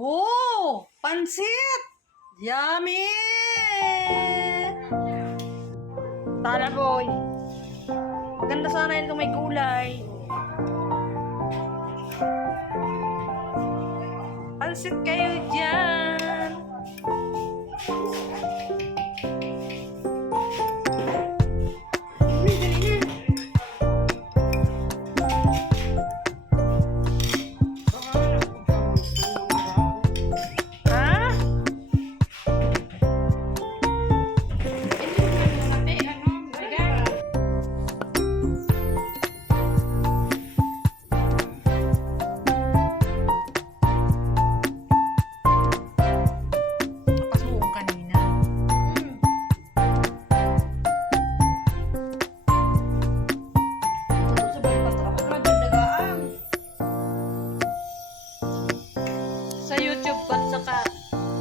Oh, pansit! Yummy! Tara boy. Maganda sana yun kung may gulay. Pansit kayo dyan. Ha? Pasuong kanina. Sa YouTube at saka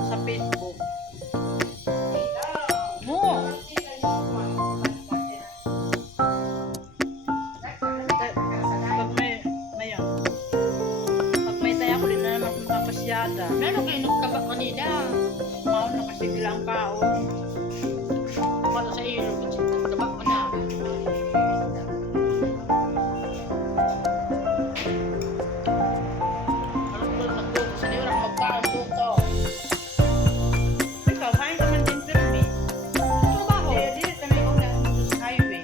sa Facebook. Mo. Pag may taya ko din na naman kung kapasyada. Meron kayo nagkaba kanina. Maon na kasi bilang kaon. Kalo sa iyo, nagkaba ko na. Alam ko, nagluto sa iyo, magkaon luto. Ikaw, kain ka man din firme. Trabaho. Di kami ko lang sa highway.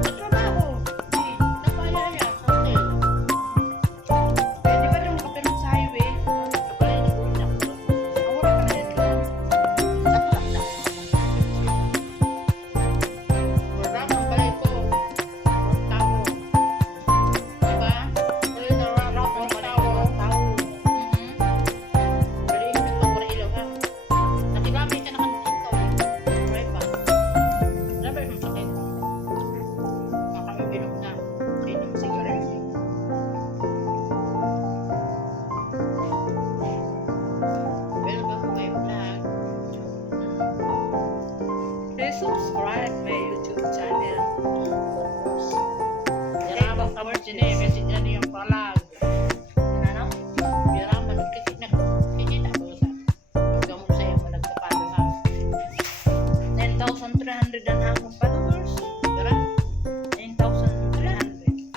Trabaho. Di, napayaya sa hotel. Di ba yung kapero sa highway? Kapalay na po niya. Awara ka na yun doon. Saklak na. Wala kang balay ko. Walang tao. Diba? Balay na wala kang tao. Balay mo nito para ilaw ha. Nakilapit ka na kanito. Right pa. Sabi mo sakit. Makamibinog na. Inom sigaret. Welcome to my vlog. Please subscribe my YouTube channel. Yarabang kamar sini kasi dyan yung palag. Ano? Yaraman kasi nagkikita ko sa gamot sa'yo mo nagkapalo nga. 9,300 ang akong followers. Yara? 9,300.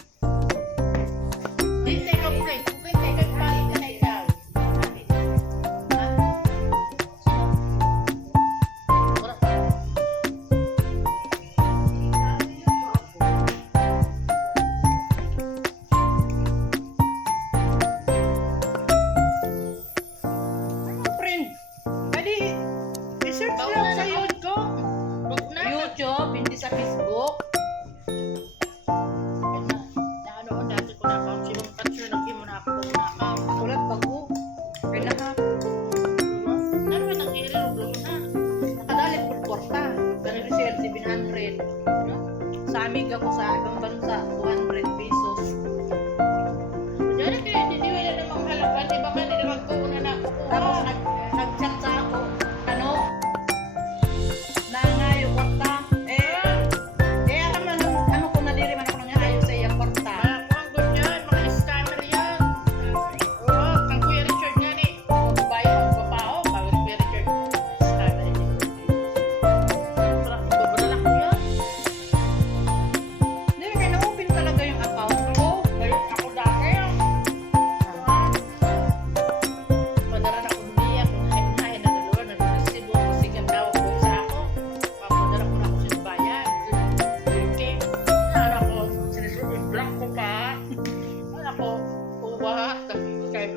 Di take a break. Okay, take a break ka na ikaw. Ha? Wala. Friend, adi, i-search Bawal lang na sa na YouTube. ko. Wag na. YouTube, hindi sa Facebook. Ano ang dati ko na account. Sinong capture lagi mo na ako kung na account. Ulat bago. Kailangan. Naroon ang i-relo na. Nakadali po kwarta. Pero share 700. Ano? Sa amiga ko sa ibang bansa, 200 pesos. Diyan kaya hindi wala namang halapan. Di ba nga hindi naman ko una na ako. Tapos nag-chat sa ako. Ano? Nangayo kwarta. Alam mo, ano ko nadiri man ako nangayo sa iya kwarta. Ang good yan, mga scammer yan. Oo, kang Kuya Richard nga ni. Babae ang papao, bago si Kuya Richard. Scammer yan. Parang babalak ko yan. Hindi, kaya na-open talaga yung account ko. Ngayon ako dati. Padaran ako niya kung hain-hain na dalawa. Nag-resibo kasi gandawag ko sa ako. Papadara ko na ako sa bayan. Okay. Ano ko, sinisulit-block ko pa. Ano ko, uwa. Kaya,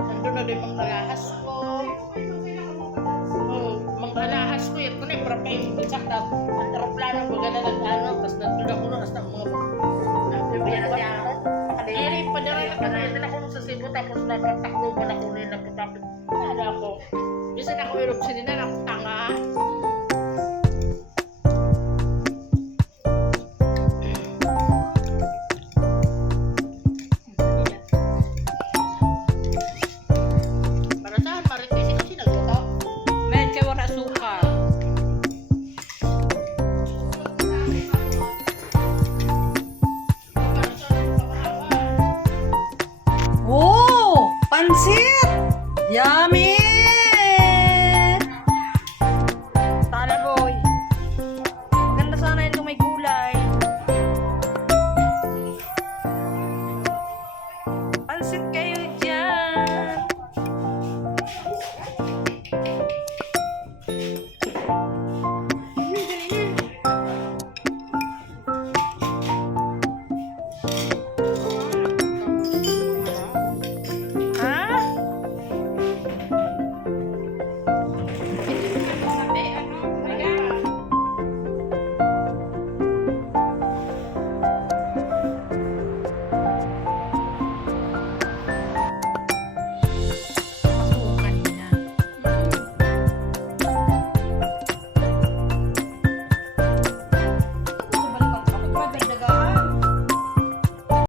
nandun na din mga alahas ko. Oh, mga alahas ko. Yan ko na yung propane. Bitsak na, ang aeroplano ko gana nag-ano. Tapos nandun ako na, tapos mga bibigyan na kaya ako. Eri, padara na ka na. Din ako sa Cebu. Tapos nagtatakluban ako rin. Nagtatapit. Nada ako. Bisan ako yung sininan ako tanga. Para saan? Marites ito sinagot. Med kay wala sukar. Pansit! Yummy!